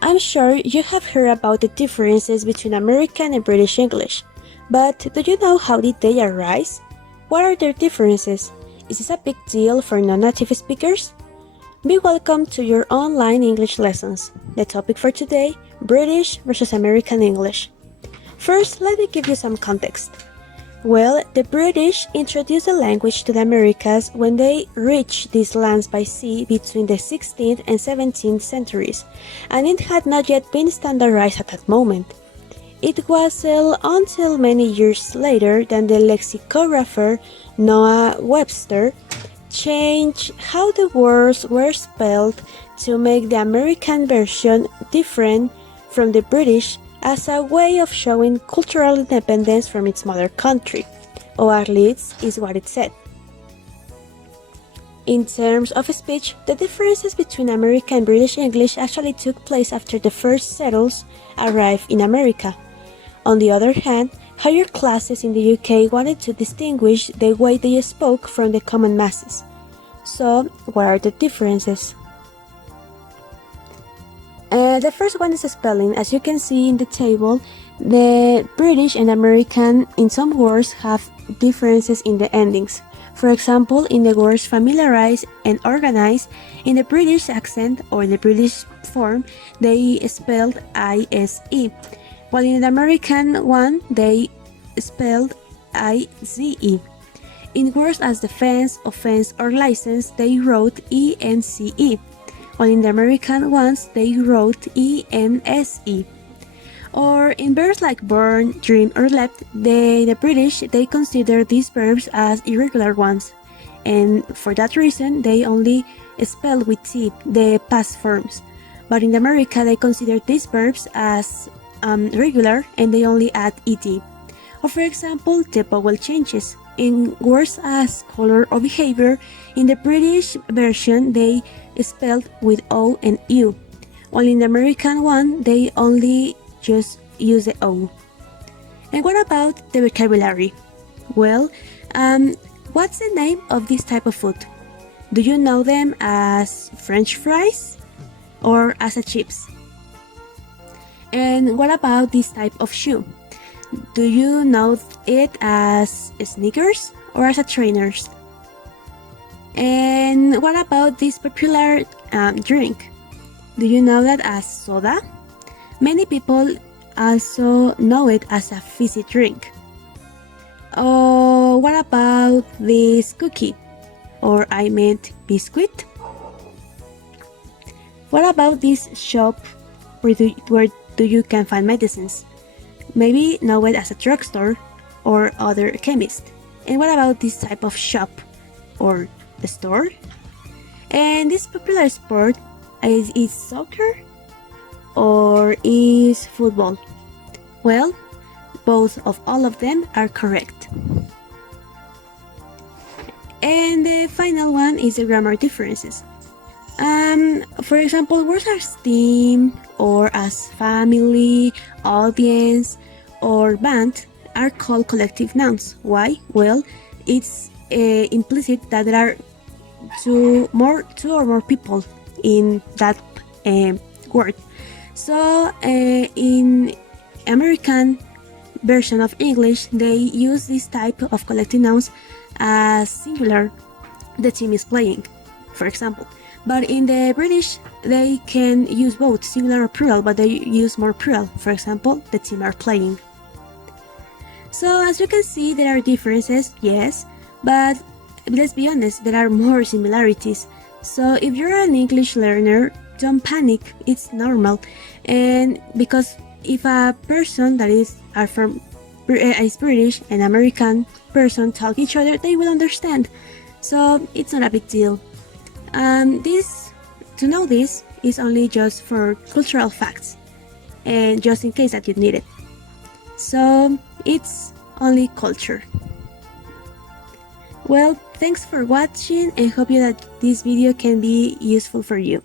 I'm sure you have heard about the differences between American and British English, but do you know how did they arise? What are their differences? Is this a big deal for non-native speakers? Be welcome to your online English lessons. The topic for today, British versus American English. First, let me give you some context. Well, the British introduced the language to the Americas when they reached these lands by sea between the 16th and 17th centuries, and it had not yet been standardized at that moment. It wasn't until many years later that the lexicographer Noah Webster changed how the words were spelled to make the American version different from the British as a way of showing cultural independence from its mother country, or at least is what it said. In terms of speech, the differences between American and British English actually took place after the first settlers arrived in America. On the other hand, higher classes in the UK wanted to distinguish the way they spoke from the common masses. So, what are the differences? The first one is spelling. As you can see in the table, the British and American in some words have differences in the endings. For example, in the words familiarize and organize, in the British accent or the British form, they spelled ISE, while in the American one, they spelled IZE. In words as defense, offense, or license, they wrote ENCE, while in the American ones, they wrote ENSE. Or in verbs like born, dream, or leapt, the British, they consider these verbs as irregular ones, and for that reason, they only spell with T, the past forms. But in America, they consider these verbs as regular, and they only add ET. Or for example, the vowel changes. In words as color or behavior, in the British version, they spelled with O and U, while in the American one, they only just use the O. And what about the vocabulary? Well, what's the name of this type of food? Do you know them as French fries or as a chips? And what about this type of shoe? Do you know it as sneakers or as a trainers? And what about this popular drink? Do you know that as soda? Many people also know it as a fizzy drink. Or what about this cookie? Or I meant biscuit? What about this shop where you can find medicines? Maybe know it as a drugstore or other chemist. And what about this type of shop or the store? And this popular sport is soccer or is football? Well, both of all of them are correct. And the final one is the grammar differences. For example, words as team or as family, audience, or band are called collective nouns. Why? Well, it's implicit that there are two or more people in that word. So in American version of English, they use this type of collective nouns as singular, the team is playing, for example. But in the British, they can use both singular or plural, but they use more plural. For example, the team are playing. So as you can see, there are differences, yes, but let's be honest, there are more similarities. So if you're an English learner, don't panic, it's normal. And because if a person that is British and American person talk each other, they will understand. So it's not a big deal. To know this is only just for cultural facts and just in case that you need it. So it's only culture. Well, thanks for watching and hope that this video can be useful for you.